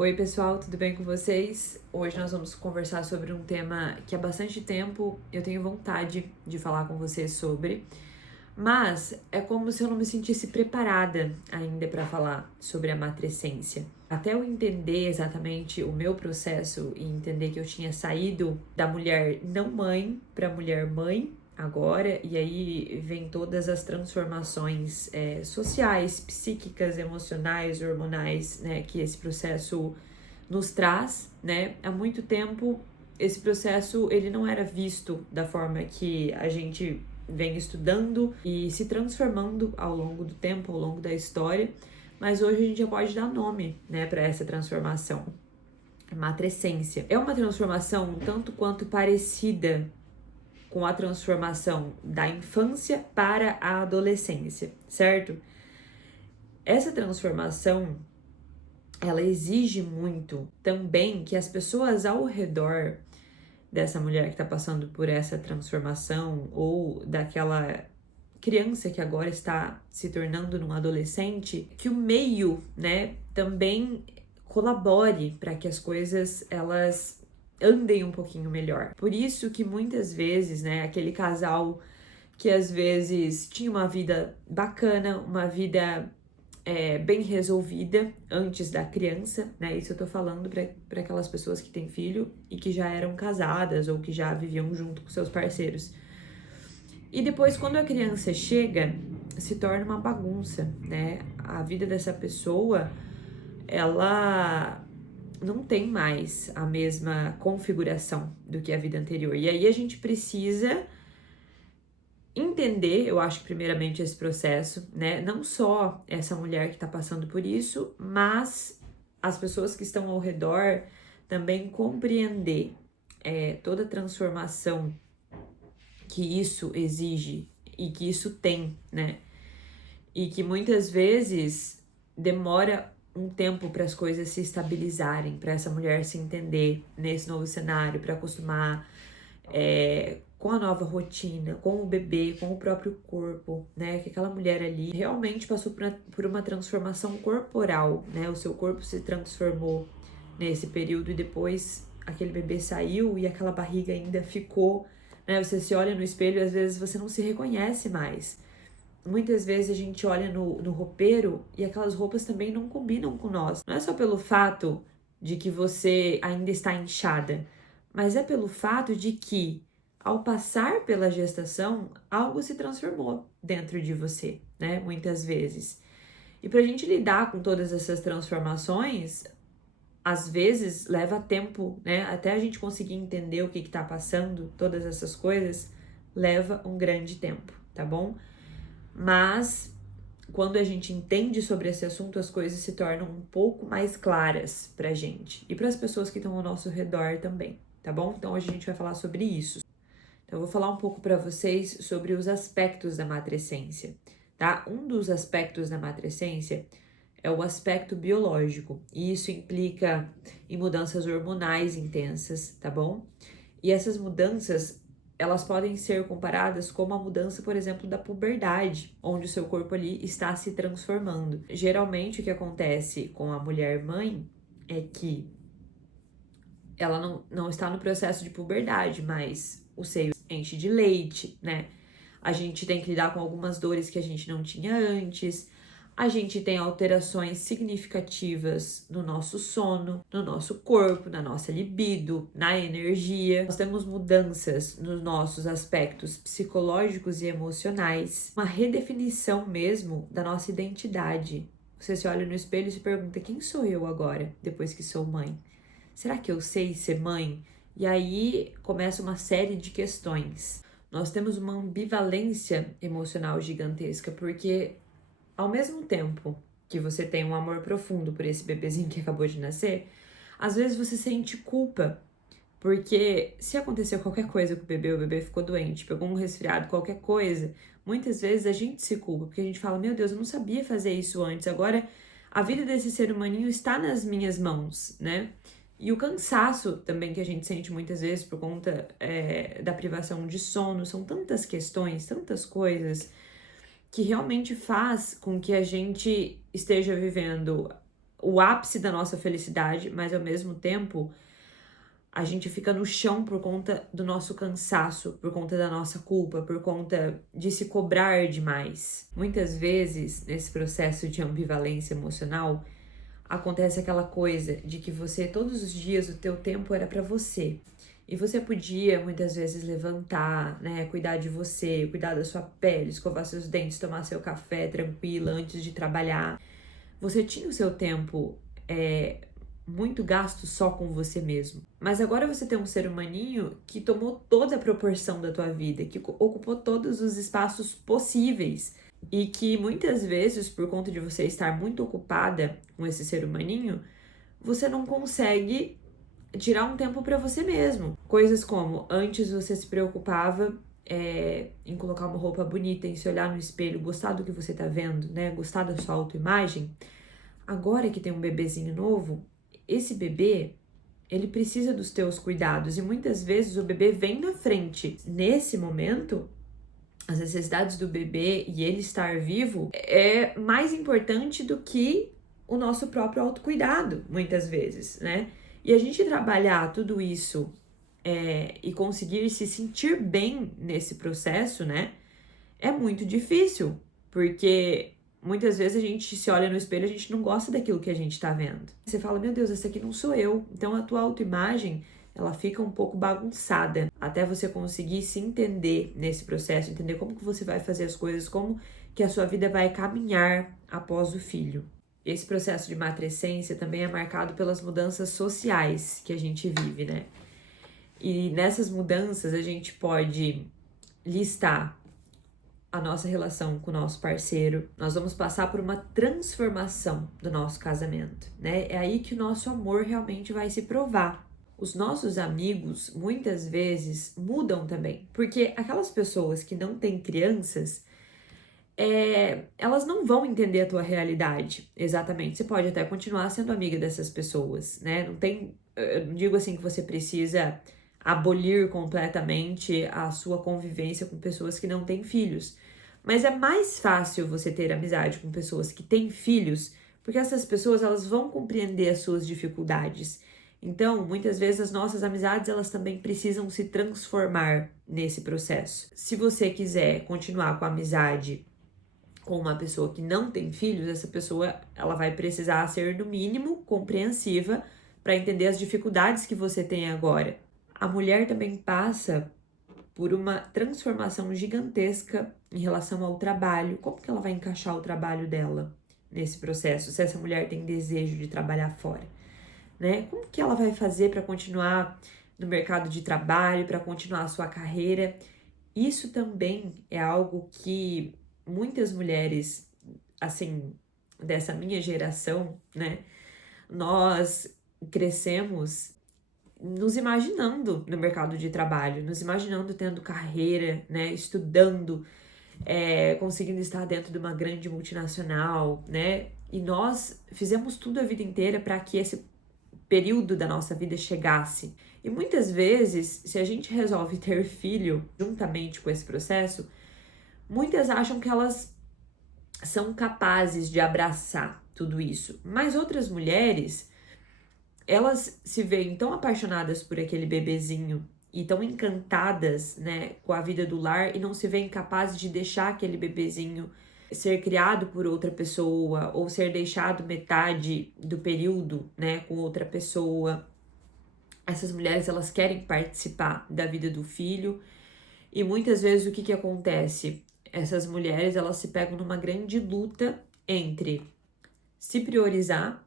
Oi pessoal, tudo bem com vocês? Hoje nós vamos conversar sobre um tema que há bastante tempo eu tenho vontade de falar com vocês sobre, mas é como se eu não me sentisse preparada ainda para falar sobre a matrescência. Até eu entender exatamente o meu processo e entender que eu tinha saído da mulher não mãe para mulher mãe agora, e aí vem todas as transformações sociais, psíquicas, emocionais, hormonais, né, que esse processo nos traz, né? Há muito tempo esse processo ele não era visto da forma que a gente vem estudando e se transformando ao longo do tempo, ao longo da história, mas hoje a gente já pode dar nome, né, para essa transformação. Matrescência é uma transformação tanto quanto parecida com a transformação da infância para a adolescência, certo? Essa transformação, ela exige muito também que as pessoas ao redor dessa mulher que está passando por essa transformação ou daquela criança que agora está se tornando num adolescente, que o meio, né, também colabore para que as coisas elas andem um pouquinho melhor. Por isso que muitas vezes, né, aquele casal que às vezes tinha uma vida bacana, uma vida bem resolvida antes da criança, né? Isso eu tô falando para aquelas pessoas que têm filho e que já eram casadas ou que já viviam junto com seus parceiros. E depois, quando a criança chega, se torna uma bagunça, né? A vida dessa pessoa, ela não tem mais a mesma configuração do que a vida anterior. E aí a gente precisa entender, eu acho, primeiramente esse processo, né? Não só essa mulher que tá passando por isso, mas as pessoas que estão ao redor também compreender toda a transformação que isso exige e que isso tem, né? E que muitas vezes demora um tempo para as coisas se estabilizarem, para essa mulher se entender nesse novo cenário, para acostumar com a nova rotina, com o bebê, com o próprio corpo, né? Que aquela mulher ali realmente passou por uma transformação corporal, né? O seu corpo se transformou nesse período e depois aquele bebê saiu e aquela barriga ainda ficou, né? Você se olha no espelho e às vezes você não se reconhece mais. Muitas vezes a gente olha no roupeiro e aquelas roupas também não combinam com nós. Não é só pelo fato de que você ainda está inchada, mas é pelo fato de que, ao passar pela gestação, algo se transformou dentro de você, né? Muitas vezes. E para a gente lidar com todas essas transformações, às vezes leva tempo, né? Até a gente conseguir entender o que está passando, todas essas coisas, leva um grande tempo, tá bom? Mas quando a gente entende sobre esse assunto, as coisas se tornam um pouco mais claras pra gente e para as pessoas que estão ao nosso redor também, tá bom? Então hoje a gente vai falar sobre isso. Então eu vou falar um pouco para vocês sobre os aspectos da matrescência, tá? Um dos aspectos da matrescência é o aspecto biológico, e isso implica em mudanças hormonais intensas, tá bom? E essas mudanças, elas podem ser comparadas como a mudança, por exemplo, da puberdade, onde o seu corpo ali está se transformando. Geralmente, o que acontece com a mulher mãe é que ela não está no processo de puberdade, mas o seio enche de leite, né? A gente tem que lidar com algumas dores que a gente não tinha antes. A gente tem alterações significativas no nosso sono, no nosso corpo, na nossa libido, na energia. Nós temos mudanças nos nossos aspectos psicológicos e emocionais, uma redefinição mesmo da nossa identidade. Você se olha no espelho e se pergunta: quem sou eu agora, depois que sou mãe? Será que eu sei ser mãe? E aí começa uma série de questões. Nós temos uma ambivalência emocional gigantesca, porque ao mesmo tempo que você tem um amor profundo por esse bebezinho que acabou de nascer, às vezes você sente culpa, porque se aconteceu qualquer coisa com o bebê ficou doente, pegou um resfriado, qualquer coisa, muitas vezes a gente se culpa, porque a gente fala: meu Deus, eu não sabia fazer isso antes, agora a vida desse ser humaninho está nas minhas mãos, né? E o cansaço também que a gente sente muitas vezes por conta da privação de sono, são tantas questões, tantas coisas que realmente faz com que a gente esteja vivendo o ápice da nossa felicidade, mas ao mesmo tempo a gente fica no chão por conta do nosso cansaço, por conta da nossa culpa, por conta de se cobrar demais. Muitas vezes, nesse processo de ambivalência emocional, acontece aquela coisa de que você, todos os dias, o teu tempo era para você. E você podia, muitas vezes, levantar, né, cuidar de você, cuidar da sua pele, escovar seus dentes, tomar seu café tranquila antes de trabalhar. Você tinha o seu tempo muito gasto só com você mesmo. Mas agora você tem um ser humaninho que tomou toda a proporção da tua vida, que ocupou todos os espaços possíveis. E que muitas vezes, por conta de você estar muito ocupada com esse ser humaninho, você não consegue tirar um tempo para você mesmo. Coisas como, antes você se preocupava em colocar uma roupa bonita, em se olhar no espelho, gostar do que você tá vendo, né? Gostar da sua autoimagem. Agora que tem um bebezinho novo, esse bebê, ele precisa dos teus cuidados e muitas vezes o bebê vem na frente. Nesse momento, as necessidades do bebê e ele estar vivo é mais importante do que o nosso próprio autocuidado, muitas vezes, né? E a gente trabalhar tudo isso e conseguir se sentir bem nesse processo, né? É muito difícil, porque muitas vezes a gente se olha no espelho e a gente não gosta daquilo que a gente tá vendo. Você fala, meu Deus, essa aqui não sou eu. Então a tua autoimagem, ela fica um pouco bagunçada, até você conseguir se entender nesse processo, entender como que você vai fazer as coisas, como que a sua vida vai caminhar após o filho. Esse processo de matrescência também é marcado pelas mudanças sociais que a gente vive, né? E nessas mudanças a gente pode listar a nossa relação com o nosso parceiro. Nós vamos passar por uma transformação do nosso casamento, né? É aí que o nosso amor realmente vai se provar. Os nossos amigos, muitas vezes, mudam também. Porque aquelas pessoas que não têm crianças, elas não vão entender a tua realidade, exatamente. Você pode até continuar sendo amiga dessas pessoas, né? Eu não digo assim que você precisa abolir completamente a sua convivência com pessoas que não têm filhos. Mas é mais fácil você ter amizade com pessoas que têm filhos, porque essas pessoas, elas vão compreender as suas dificuldades. Então, muitas vezes as nossas amizades, elas também precisam se transformar nesse processo. Se você quiser continuar com a amizade com uma pessoa que não tem filhos, essa pessoa, ela vai precisar ser, no mínimo, compreensiva para entender as dificuldades que você tem agora. A mulher também passa por uma transformação gigantesca em relação ao trabalho. Como que ela vai encaixar o trabalho dela nesse processo, se essa mulher tem desejo de trabalhar fora, né? Como que ela vai fazer para continuar no mercado de trabalho, para continuar a sua carreira? Isso também é algo que muitas mulheres, assim, dessa minha geração, né? Nós crescemos nos imaginando no mercado de trabalho, nos imaginando tendo carreira, né, estudando, conseguindo estar dentro de uma grande multinacional, né, e nós fizemos tudo a vida inteira para que esse período da nossa vida chegasse. E muitas vezes, se a gente resolve ter filho juntamente com esse processo, muitas acham que elas são capazes de abraçar tudo isso, mas outras mulheres, elas se veem tão apaixonadas por aquele bebezinho e tão encantadas, né, com a vida do lar e não se veem capazes de deixar aquele bebezinho ser criado por outra pessoa ou ser deixado metade do período, né, com outra pessoa. Essas mulheres, elas querem participar da vida do filho e muitas vezes o que acontece? Essas mulheres, elas se pegam numa grande luta entre se priorizar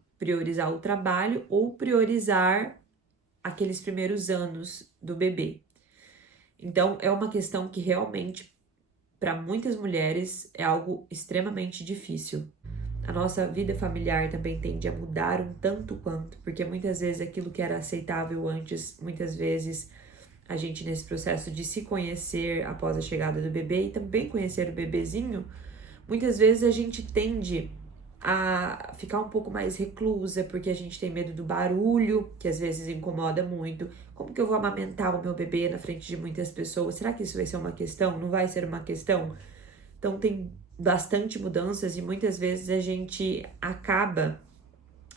o trabalho ou priorizar aqueles primeiros anos do bebê. Então, é uma questão que realmente, para muitas mulheres, é algo extremamente difícil. A nossa vida familiar também tende a mudar um tanto quanto, porque muitas vezes aquilo que era aceitável antes, muitas vezes a gente nesse processo de se conhecer após a chegada do bebê e também conhecer o bebezinho, muitas vezes a gente tende a ficar um pouco mais reclusa, porque a gente tem medo do barulho, que às vezes incomoda muito. Como que eu vou amamentar o meu bebê na frente de muitas pessoas? Será que isso vai ser uma questão? Não vai ser uma questão? Então tem bastante mudanças e muitas vezes a gente acaba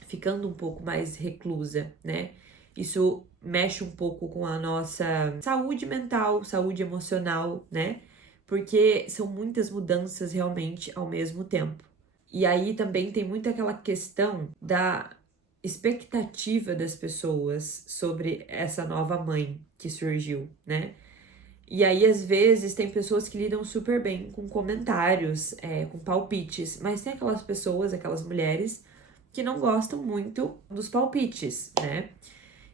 ficando um pouco mais reclusa, né? Isso mexe um pouco com a nossa saúde mental, saúde emocional, né? Porque são muitas mudanças realmente ao mesmo tempo. E aí também tem muito aquela questão da expectativa das pessoas sobre essa nova mãe que surgiu, né? E aí, às vezes, tem pessoas que lidam super bem com comentários, com palpites, mas tem aquelas pessoas, aquelas mulheres, que não gostam muito dos palpites, né?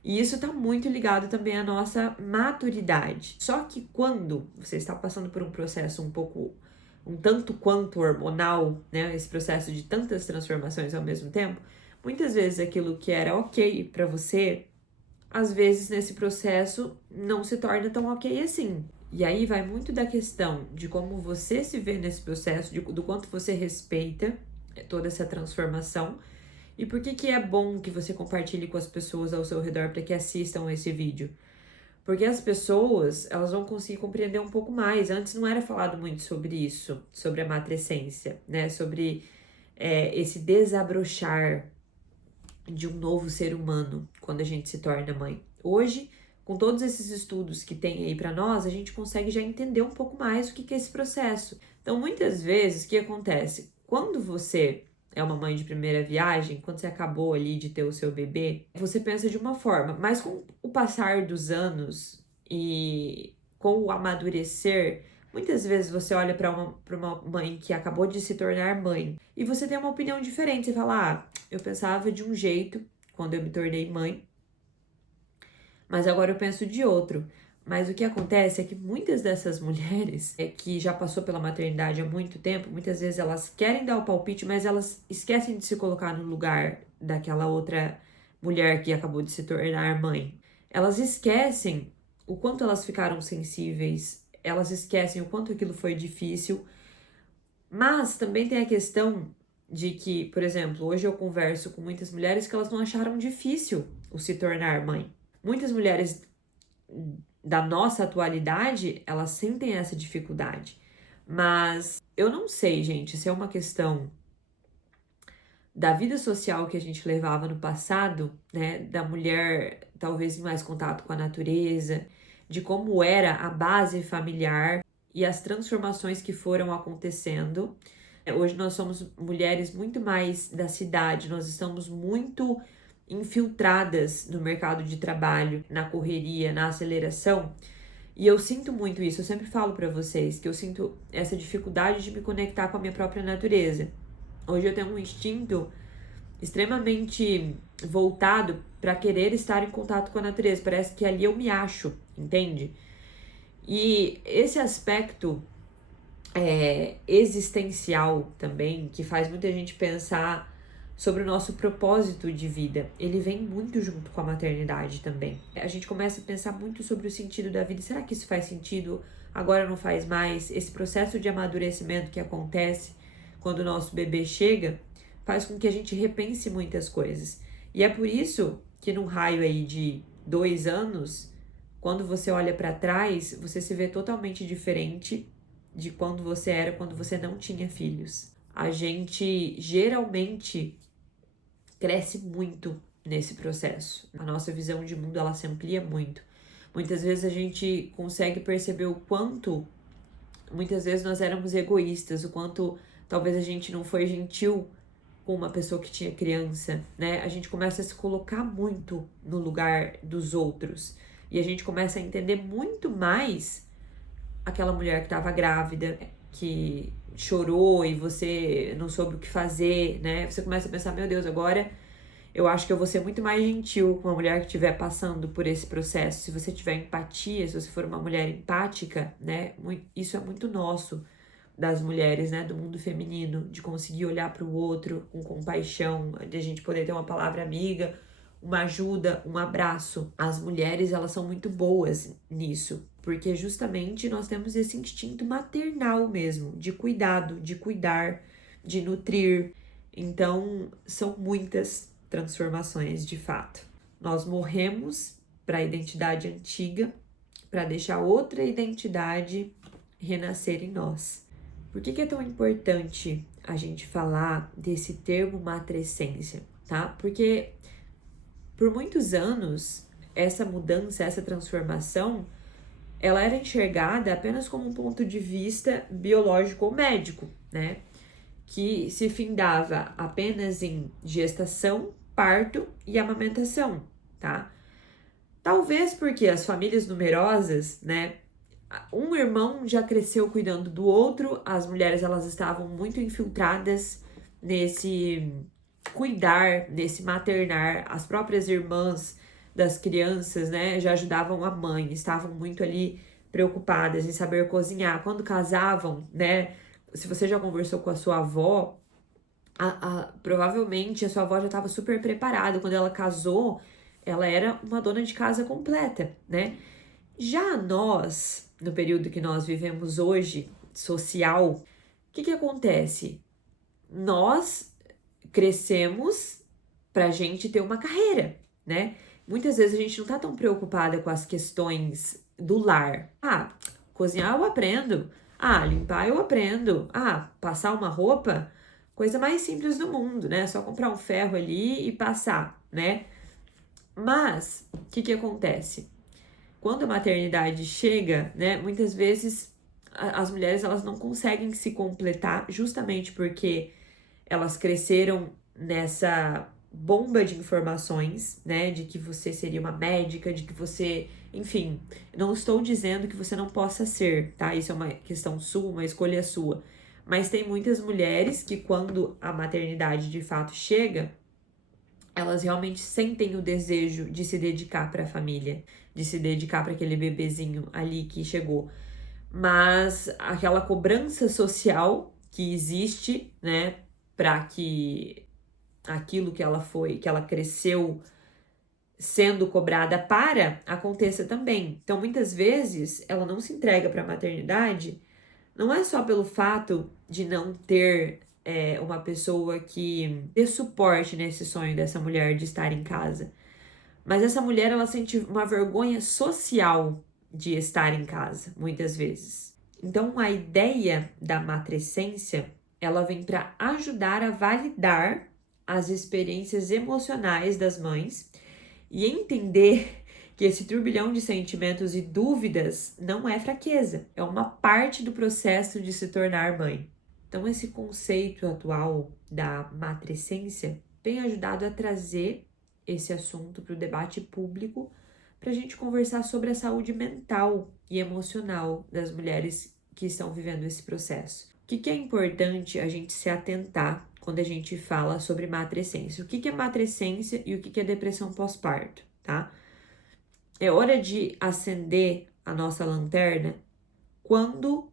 E isso tá muito ligado também à nossa maturidade. Só que quando você está passando por um processo um tanto quanto hormonal, né? Esse processo de tantas transformações ao mesmo tempo, muitas vezes aquilo que era ok pra você, às vezes nesse processo não se torna tão ok assim. E aí vai muito da questão de como você se vê nesse processo, do quanto você respeita toda essa transformação. E por que é bom que você compartilhe com as pessoas ao seu redor para que assistam esse vídeo? Porque as pessoas, elas vão conseguir compreender um pouco mais. Antes não era falado muito sobre isso, sobre a matrescência, né? Sobre esse desabrochar de um novo ser humano quando a gente se torna mãe. Hoje, com todos esses estudos que tem aí para nós, a gente consegue já entender um pouco mais o que é esse processo. Então, muitas vezes, o que acontece? Quando você é uma mãe de primeira viagem, quando você acabou ali de ter o seu bebê, você pensa de uma forma, mas com o passar dos anos e com o amadurecer, muitas vezes você olha para uma mãe que acabou de se tornar mãe e você tem uma opinião diferente. Você fala, eu pensava de um jeito quando eu me tornei mãe, mas agora eu penso de outro. Mas o que acontece é que muitas dessas mulheres que já passou pela maternidade há muito tempo, muitas vezes elas querem dar o palpite, mas elas esquecem de se colocar no lugar daquela outra mulher que acabou de se tornar mãe. Elas esquecem o quanto elas ficaram sensíveis, elas esquecem o quanto aquilo foi difícil, mas também tem a questão de que, por exemplo, hoje eu converso com muitas mulheres que elas não acharam difícil o se tornar mãe. Muitas mulheres da nossa atualidade, elas sentem essa dificuldade. Mas eu não sei, gente, se é uma questão da vida social que a gente levava no passado, né, da mulher talvez em mais contato com a natureza, de como era a base familiar e as transformações que foram acontecendo. Hoje nós somos mulheres muito mais da cidade, nós estamos muito infiltradas no mercado de trabalho, na correria, na aceleração. E eu sinto muito isso, eu sempre falo para vocês que eu sinto essa dificuldade de me conectar com a minha própria natureza. Hoje eu tenho um instinto extremamente voltado para querer estar em contato com a natureza. Parece que ali eu me acho, entende? E esse aspecto existencial também, que faz muita gente pensar sobre o nosso propósito de vida, ele vem muito junto com a maternidade também. A gente começa a pensar muito sobre o sentido da vida. Será que isso faz sentido? Agora não faz mais? Esse processo de amadurecimento que acontece quando o nosso bebê chega faz com que a gente repense muitas coisas. E é por isso que num raio aí de 2 anos, quando você olha para trás, você se vê totalmente diferente de quando você era quando você não tinha filhos. A gente geralmente cresce muito nesse processo. A nossa visão de mundo, ela se amplia muito. Muitas vezes a gente consegue perceber o quanto muitas vezes nós éramos egoístas, o quanto talvez a gente não foi gentil com uma pessoa que tinha criança, né? A gente começa a se colocar muito no lugar dos outros e a gente começa a entender muito mais aquela mulher que estava grávida, que chorou e você não soube o que fazer, né? Você começa a pensar, meu Deus, agora eu acho que eu vou ser muito mais gentil com uma mulher que estiver passando por esse processo. Se você tiver empatia, se você for uma mulher empática, né? Isso é muito nosso, das mulheres, né? Do mundo feminino, de conseguir olhar para o outro com compaixão, de a gente poder ter uma palavra amiga, uma ajuda, um abraço. As mulheres, elas são muito boas nisso, porque justamente nós temos esse instinto maternal mesmo, de cuidado, de cuidar, de nutrir. Então, são muitas transformações de fato. Nós morremos para a identidade antiga, para deixar outra identidade renascer em nós. Por que é tão importante a gente falar desse termo matrescência? tá? Porque por muitos anos, essa mudança, essa transformação, ela era enxergada apenas como um ponto de vista biológico ou médico, né? Que se findava apenas em gestação, parto e amamentação, tá? Talvez porque as famílias numerosas, né? Um irmão já cresceu cuidando do outro, as mulheres elas estavam muito infiltradas nesse cuidar, nesse maternar, as próprias irmãs das crianças, né, já ajudavam a mãe, estavam muito ali preocupadas em saber cozinhar. Quando casavam, né, se você já conversou com a sua avó, provavelmente a sua avó já estava super preparada. Quando ela casou, ela era uma dona de casa completa, né? Já nós, no período que nós vivemos hoje, social, o que acontece? Nós crescemos pra gente ter uma carreira, né? Muitas vezes a gente não tá tão preocupada com as questões do lar. Ah, cozinhar eu aprendo. Ah, limpar eu aprendo. Ah, passar uma roupa, coisa mais simples do mundo, né? Só comprar um ferro ali e passar, né? Mas, o que acontece? Quando a maternidade chega, né, muitas vezes as mulheres elas não conseguem se completar justamente porque elas cresceram nessa bomba de informações, né, de que você seria uma médica, de que você, enfim, não estou dizendo que você não possa ser, tá? Isso é uma questão sua, uma escolha sua. Mas tem muitas mulheres que quando a maternidade de fato chega, elas realmente sentem o desejo de se dedicar para a família, de se dedicar para aquele bebezinho ali que chegou. Mas aquela cobrança social que existe, né, para que aquilo que ela foi, que ela cresceu sendo cobrada aconteça também. Então, muitas vezes, ela não se entrega para a maternidade, não é só pelo fato de não ter uma pessoa que dê suporte nesse sonho dessa mulher de estar em casa. Mas essa mulher, ela sente uma vergonha social de estar em casa, muitas vezes. Então, a ideia da matrescência, ela vem para ajudar a validar as experiências emocionais das mães e entender que esse turbilhão de sentimentos e dúvidas não é fraqueza, é uma parte do processo de se tornar mãe. Então, esse conceito atual da matrescência tem ajudado a trazer esse assunto para o debate público, para a gente conversar sobre a saúde mental e emocional das mulheres que estão vivendo esse processo. O que é importante a gente se atentar quando a gente fala sobre matrescência? O que é matrescência e o que é depressão pós-parto, tá? É hora de acender a nossa lanterna quando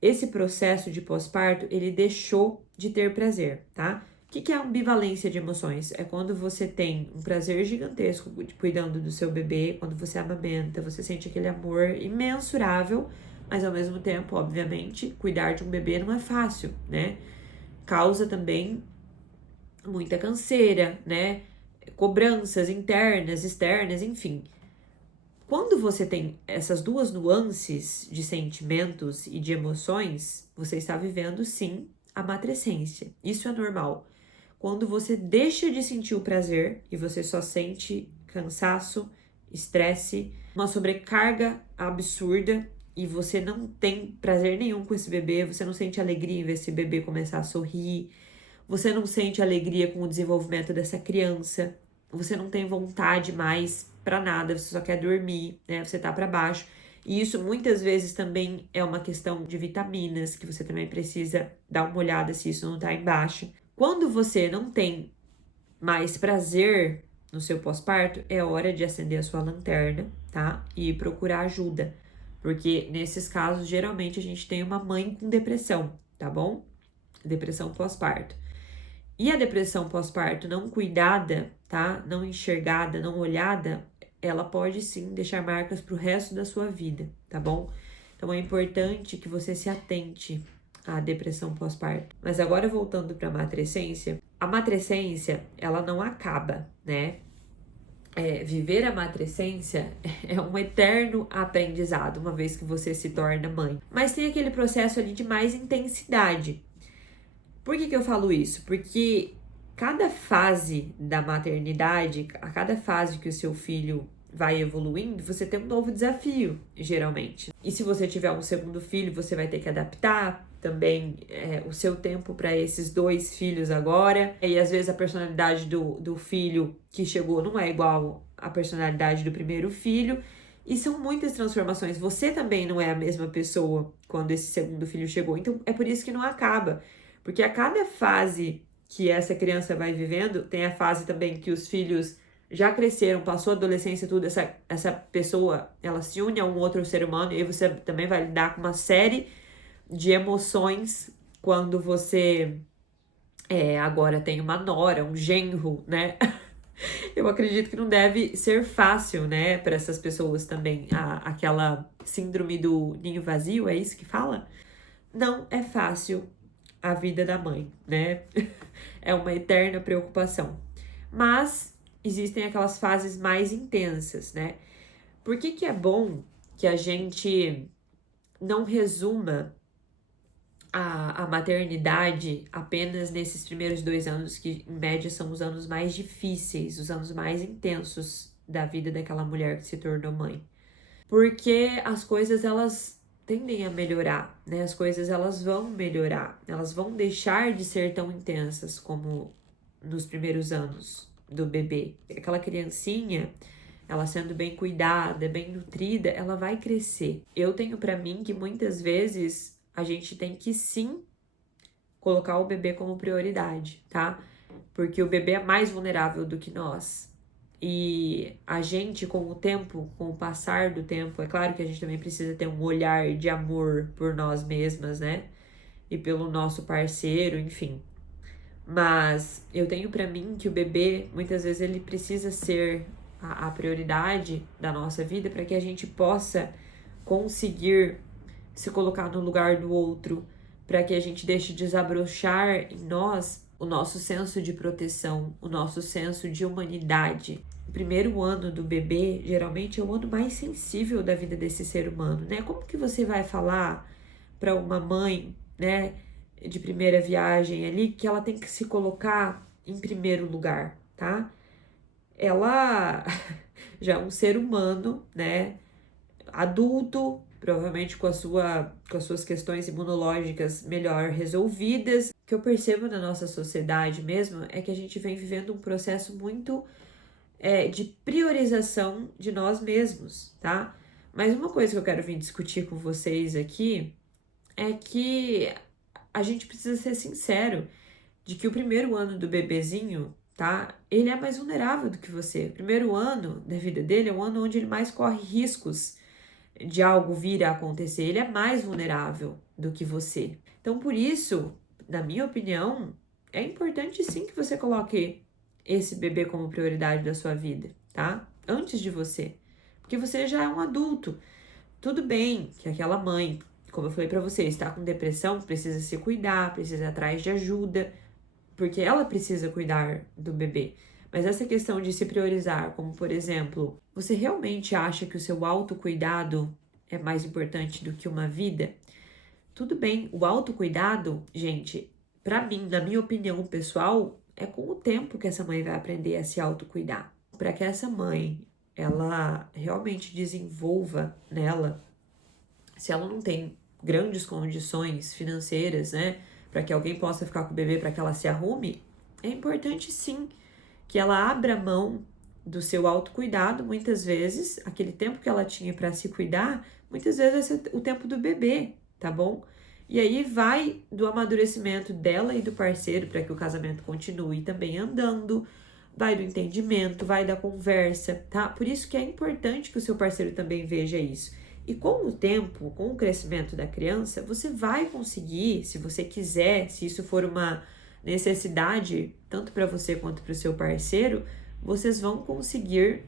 esse processo de pós-parto, ele deixou de ter prazer, tá? O que é a ambivalência de emoções? É quando você tem um prazer gigantesco cuidando do seu bebê, quando você amamenta, você sente aquele amor imensurável, mas ao mesmo tempo, obviamente, cuidar de um bebê não é fácil, né? Causa também muita canseira, né? Cobranças internas, externas, enfim. Quando você tem essas duas nuances de sentimentos e de emoções, você está vivendo, sim, a matrescência. Isso é normal. Quando você deixa de sentir o prazer e você só sente cansaço, estresse, uma sobrecarga absurda e você não tem prazer nenhum com esse bebê, você não sente alegria em ver esse bebê começar a sorrir, você não sente alegria com o desenvolvimento dessa criança, você não tem vontade mais para nada, você só quer dormir, né? Você tá para baixo. E isso muitas vezes também é uma questão de vitaminas, que você também precisa dar uma olhada se isso não tá em baixa. Quando você não tem mais prazer no seu pós-parto, é hora de acender a sua lanterna, tá? E procurar ajuda. Porque nesses casos, geralmente a gente tem uma mãe com depressão, tá bom? Depressão pós-parto. E a depressão pós-parto não cuidada, tá? Não enxergada, não olhada, ela pode sim deixar marcas pro resto da sua vida, tá bom? Então é importante que você se atente à depressão pós-parto. Mas agora voltando para a matrescência, ela não acaba, né? Viver a matrescência é um eterno aprendizado, uma vez que você se torna mãe. Mas tem aquele processo ali de mais intensidade. Por que eu falo isso? Porque cada fase da maternidade, a cada fase que o seu filho vai evoluindo, você tem um novo desafio, geralmente. E se você tiver um segundo filho, você vai ter que adaptar também o seu tempo para esses 2 filhos agora. E às vezes a personalidade do filho que chegou não é igual à personalidade do primeiro filho. E são muitas transformações. Você também não é a mesma pessoa quando esse segundo filho chegou. Então é por isso que não acaba. Porque a cada fase que essa criança vai vivendo, tem a fase também que os filhos já cresceram, passou a adolescência, tudo, essa pessoa, ela se une a um outro ser humano, e aí você também vai lidar com uma série de emoções quando você agora tem uma nora, um genro, né? Eu acredito que não deve ser fácil, né, para essas pessoas também, aquela síndrome do ninho vazio, é isso que fala? Não é fácil a vida da mãe, né? É uma eterna preocupação. Mas existem aquelas fases mais intensas, né? Por que é bom que a gente não resuma a maternidade apenas nesses primeiros 2 anos, que em média são os anos mais difíceis, os anos mais intensos da vida daquela mulher que se tornou mãe? Porque as coisas, elas tendem a melhorar, né? As coisas, elas vão melhorar, elas vão deixar de ser tão intensas como nos primeiros anos do bebê. Aquela criancinha, ela sendo bem cuidada, bem nutrida, ela vai crescer. Eu tenho para mim que muitas vezes a gente tem que sim colocar o bebê como prioridade, tá? Porque o bebê é mais vulnerável do que nós. E a gente, com o tempo, com o passar do tempo, é claro que a gente também precisa ter um olhar de amor por nós mesmas, né? E pelo nosso parceiro, enfim. Mas eu tenho pra mim que o bebê, muitas vezes, ele precisa ser a prioridade da nossa vida para que a gente possa conseguir se colocar no lugar do outro, para que a gente deixe desabrochar em nós o nosso senso de proteção, o nosso senso de humanidade. O primeiro ano do bebê, geralmente, é o ano mais sensível da vida desse ser humano, né? Como que você vai falar para uma mãe, né, de primeira viagem ali, que ela tem que se colocar em primeiro lugar, tá? Ela já é um ser humano, né, adulto, provavelmente com as suas questões imunológicas melhor resolvidas. O que eu percebo na nossa sociedade mesmo é que a gente vem vivendo um processo muito de priorização de nós mesmos, tá? Mas uma coisa que eu quero vir discutir com vocês aqui é que a gente precisa ser sincero de que o primeiro ano do bebezinho, tá? Ele é mais vulnerável do que você. O primeiro ano da vida dele é o ano onde ele mais corre riscos de algo vir a acontecer. Ele é mais vulnerável do que você. Então, por isso, na minha opinião, é importante sim que você coloque esse bebê como prioridade da sua vida, tá? Antes de você. Porque você já é um adulto. Tudo bem que aquela mãe, como eu falei pra você, está com depressão, precisa se cuidar, precisa ir atrás de ajuda, porque ela precisa cuidar do bebê. Mas essa questão de se priorizar, como por exemplo, você realmente acha que o seu autocuidado é mais importante do que uma vida? Tudo bem, o autocuidado, gente, pra mim, na minha opinião pessoal, é com o tempo que essa mãe vai aprender a se autocuidar. Para que essa mãe, ela realmente desenvolva nela, se ela não tem grandes condições financeiras, né, para que alguém possa ficar com o bebê, para que ela se arrume, é importante sim que ela abra mão do seu autocuidado, muitas vezes, aquele tempo que ela tinha para se cuidar, muitas vezes vai ser o tempo do bebê, tá bom? E aí vai do amadurecimento dela e do parceiro para que o casamento continue também andando, vai do entendimento, vai da conversa, tá? Por isso que é importante que o seu parceiro também veja isso. E com o tempo, com o crescimento da criança, você vai conseguir, se você quiser, se isso for uma necessidade, tanto para você quanto para o seu parceiro, vocês vão conseguir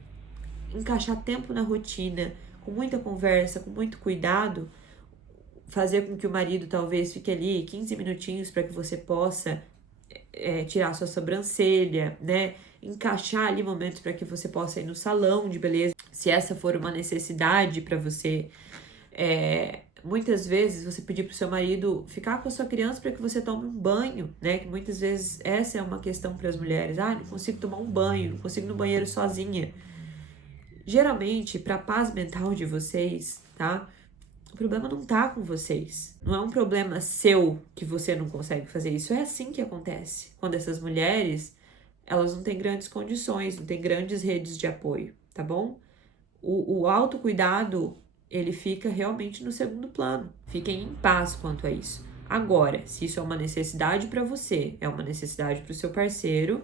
encaixar tempo na rotina, com muita conversa, com muito cuidado, fazer com que o marido talvez fique ali 15 minutinhos para que você possa tirar sua sobrancelha, né? Encaixar ali momentos para que você possa ir no salão de beleza, se essa for uma necessidade para você Muitas vezes você pedir pro seu marido ficar com a sua criança para que você tome um banho, né? Que muitas vezes essa é uma questão para as mulheres. Ah, não consigo tomar um banho, não consigo ir no banheiro sozinha. Geralmente, para a paz mental de vocês, tá? O problema não tá com vocês. Não é um problema seu que você não consegue fazer isso. É assim que acontece. Quando essas mulheres, elas não têm grandes condições, não têm grandes redes de apoio, tá bom? O autocuidado, ele fica realmente no segundo plano. Fiquem em paz quanto a isso. Agora, se isso é uma necessidade para você, é uma necessidade para o seu parceiro,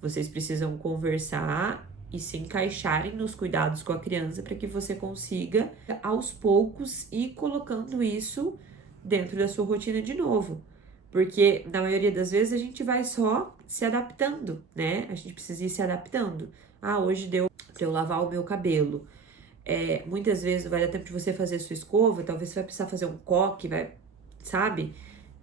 vocês precisam conversar e se encaixarem nos cuidados com a criança para que você consiga, aos poucos, ir colocando isso dentro da sua rotina de novo. Porque, na maioria das vezes, a gente vai só se adaptando, né? A gente precisa ir se adaptando. Ah, hoje deu para eu lavar o meu cabelo. Muitas vezes não vai dar tempo de você fazer a sua escova, talvez você vai precisar fazer um coque, sabe?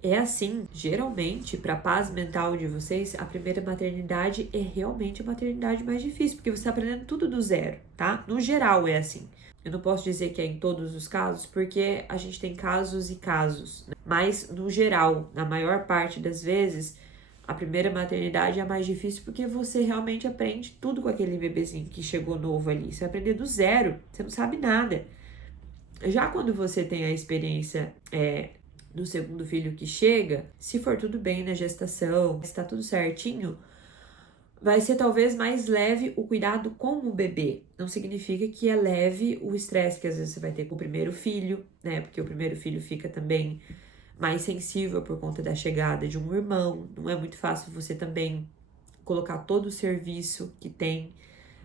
É assim, geralmente, para a paz mental de vocês, a primeira maternidade é realmente a maternidade mais difícil, porque você está aprendendo tudo do zero, tá? No geral é assim. Eu não posso dizer que é em todos os casos, porque a gente tem casos e casos, né? Mas no geral, na maior parte das vezes, a primeira maternidade é a mais difícil porque você realmente aprende tudo com aquele bebezinho que chegou novo ali. Você vai aprender do zero, você não sabe nada. Já quando você tem a experiência do segundo filho que chega, se for tudo bem na gestação, se tá tudo certinho, vai ser talvez mais leve o cuidado com o bebê. Não significa que é leve o estresse que às vezes você vai ter com o primeiro filho, né? Porque o primeiro filho fica também mais sensível por conta da chegada de um irmão. Não é muito fácil você também colocar todo o serviço que tem,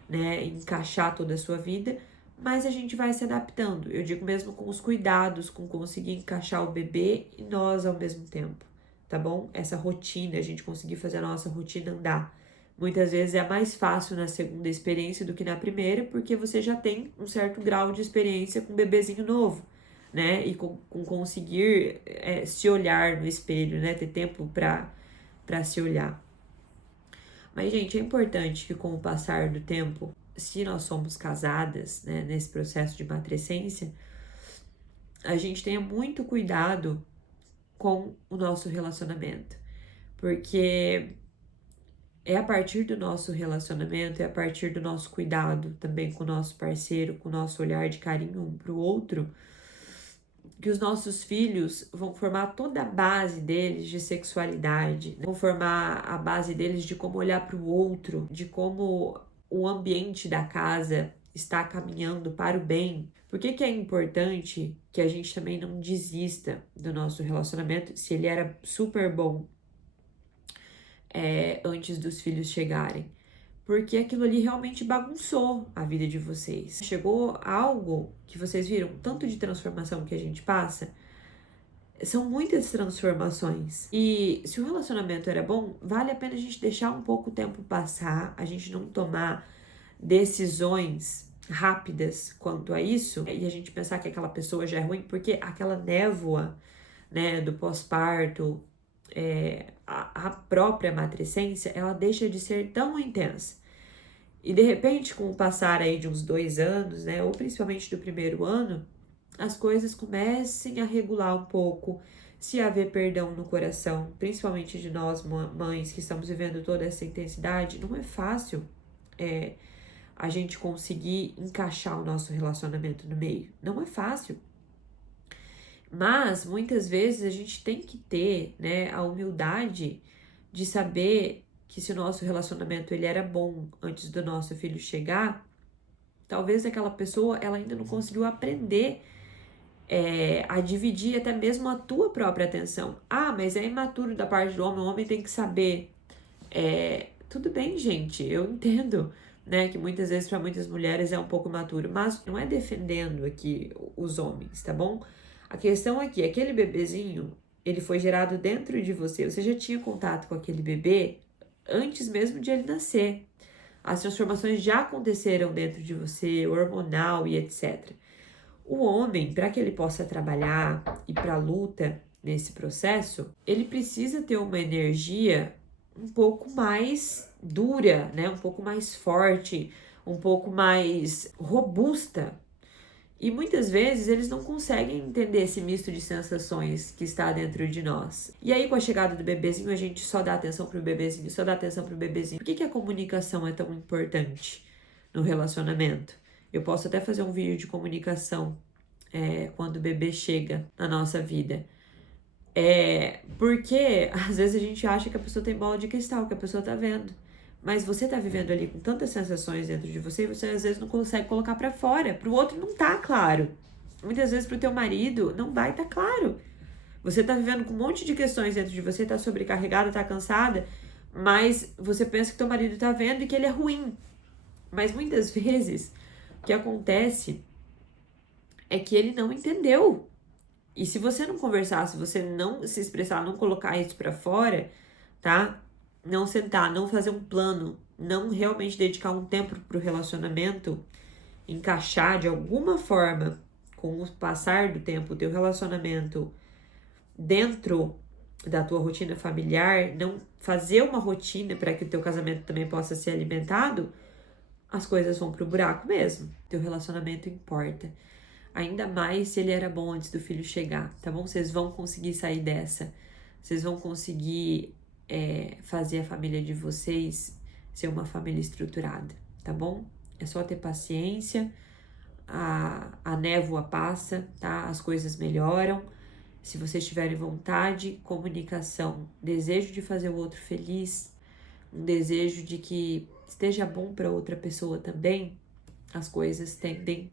né? Encaixar toda a sua vida. Mas a gente vai se adaptando. Eu digo mesmo com os cuidados, com conseguir encaixar o bebê e nós ao mesmo tempo, tá bom? Essa rotina, a gente conseguir fazer a nossa rotina andar. Muitas vezes é mais fácil na segunda experiência do que na primeira, porque você já tem um certo grau de experiência com um bebezinho novo, né? E com conseguir se olhar no espelho, né? Ter tempo para se olhar. Mas, gente, é importante que com o passar do tempo, se nós somos casadas, né, nesse processo de matrescência, a gente tenha muito cuidado com o nosso relacionamento. Porque é a partir do nosso relacionamento, é a partir do nosso cuidado também com o nosso parceiro, com o nosso olhar de carinho um para o outro, que os nossos filhos vão formar toda a base deles de sexualidade, né? Vão formar a base deles de como olhar para o outro, de como o ambiente da casa está caminhando para o bem. Por que é importante que a gente também não desista do nosso relacionamento se ele era super bom antes dos filhos chegarem? Porque aquilo ali realmente bagunçou a vida de vocês. Chegou algo que vocês viram, tanto de transformação que a gente passa, são muitas transformações. E se o relacionamento era bom, vale a pena a gente deixar um pouco o tempo passar, a gente não tomar decisões rápidas quanto a isso, e a gente pensar que aquela pessoa já é ruim, porque aquela névoa, né, do pós-parto, a própria matrescência, ela deixa de ser tão intensa. E de repente, com o passar aí de uns 2 anos, né, ou principalmente do primeiro ano, as coisas comecem a regular um pouco, se haver perdão no coração, principalmente de nós mães que estamos vivendo toda essa intensidade, não é fácil a gente conseguir encaixar o nosso relacionamento no meio. Não é fácil. Mas, muitas vezes, a gente tem que ter, né, a humildade de saber que se o nosso relacionamento ele era bom antes do nosso filho chegar, talvez aquela pessoa ela ainda não conseguiu aprender a dividir até mesmo a tua própria atenção. Ah, mas é imaturo da parte do homem, o homem tem que saber. Tudo bem, gente, eu entendo, né, que muitas vezes para muitas mulheres é um pouco imaturo, mas não é defendendo aqui os homens, tá bom? A questão é que aquele bebezinho, ele foi gerado dentro de você. Você já tinha contato com aquele bebê antes mesmo de ele nascer. As transformações já aconteceram dentro de você, hormonal e etc. O homem, para que ele possa trabalhar e para a luta nesse processo, ele precisa ter uma energia um pouco mais dura, né? Um pouco mais forte, um pouco mais robusta. E muitas vezes eles não conseguem entender esse misto de sensações que está dentro de nós. E aí, com a chegada do bebezinho, a gente só dá atenção pro bebezinho, só dá atenção pro bebezinho. Por que a comunicação é tão importante no relacionamento? Eu posso até fazer um vídeo de comunicação quando o bebê chega na nossa vida. Porque às vezes a gente acha que a pessoa tem bola de cristal, que a pessoa tá vendo. Mas você tá vivendo ali com tantas sensações dentro de você e você às vezes não consegue colocar pra fora. Pro outro não tá claro. Muitas vezes pro teu marido não vai tá claro. Você tá vivendo com um monte de questões dentro de você, tá sobrecarregada, tá cansada, mas você pensa que teu marido tá vendo e que ele é ruim. Mas muitas vezes o que acontece é que ele não entendeu. E se você não conversar, se você não se expressar, não colocar isso pra fora, tá? Não sentar, não fazer um plano, não realmente dedicar um tempo pro relacionamento, encaixar de alguma forma com o passar do tempo o teu relacionamento dentro da tua rotina familiar, não fazer uma rotina para que o teu casamento também possa ser alimentado, as coisas vão pro buraco mesmo. Teu relacionamento importa. Ainda mais se ele era bom antes do filho chegar, tá bom? Vocês vão conseguir sair dessa. Vocês vão conseguir fazer a família de vocês ser uma família estruturada, tá bom? É só ter paciência, a névoa passa, tá? As coisas melhoram. Se vocês tiverem vontade, comunicação, desejo de fazer o outro feliz, um desejo de que esteja bom para outra pessoa também, as coisas tendem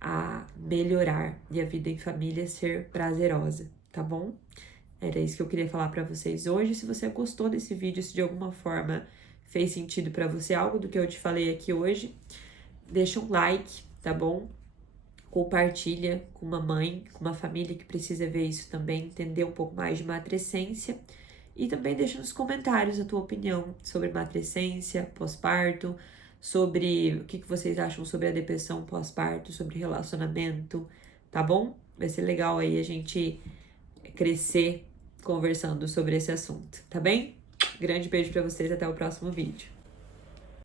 a melhorar e a vida em família ser prazerosa, tá bom? Era isso que eu queria falar para vocês hoje. Se você gostou desse vídeo, se de alguma forma fez sentido para você algo do que eu te falei aqui hoje, deixa um like, tá bom? Compartilha com uma mãe, com uma família que precisa ver isso também, entender um pouco mais de matrescência. E também deixa nos comentários a tua opinião sobre matrescência, pós-parto, sobre o que vocês acham sobre a depressão pós-parto, sobre relacionamento, tá bom? Vai ser legal aí a gente crescer conversando sobre esse assunto, tá bem? Grande beijo pra vocês, até o próximo vídeo.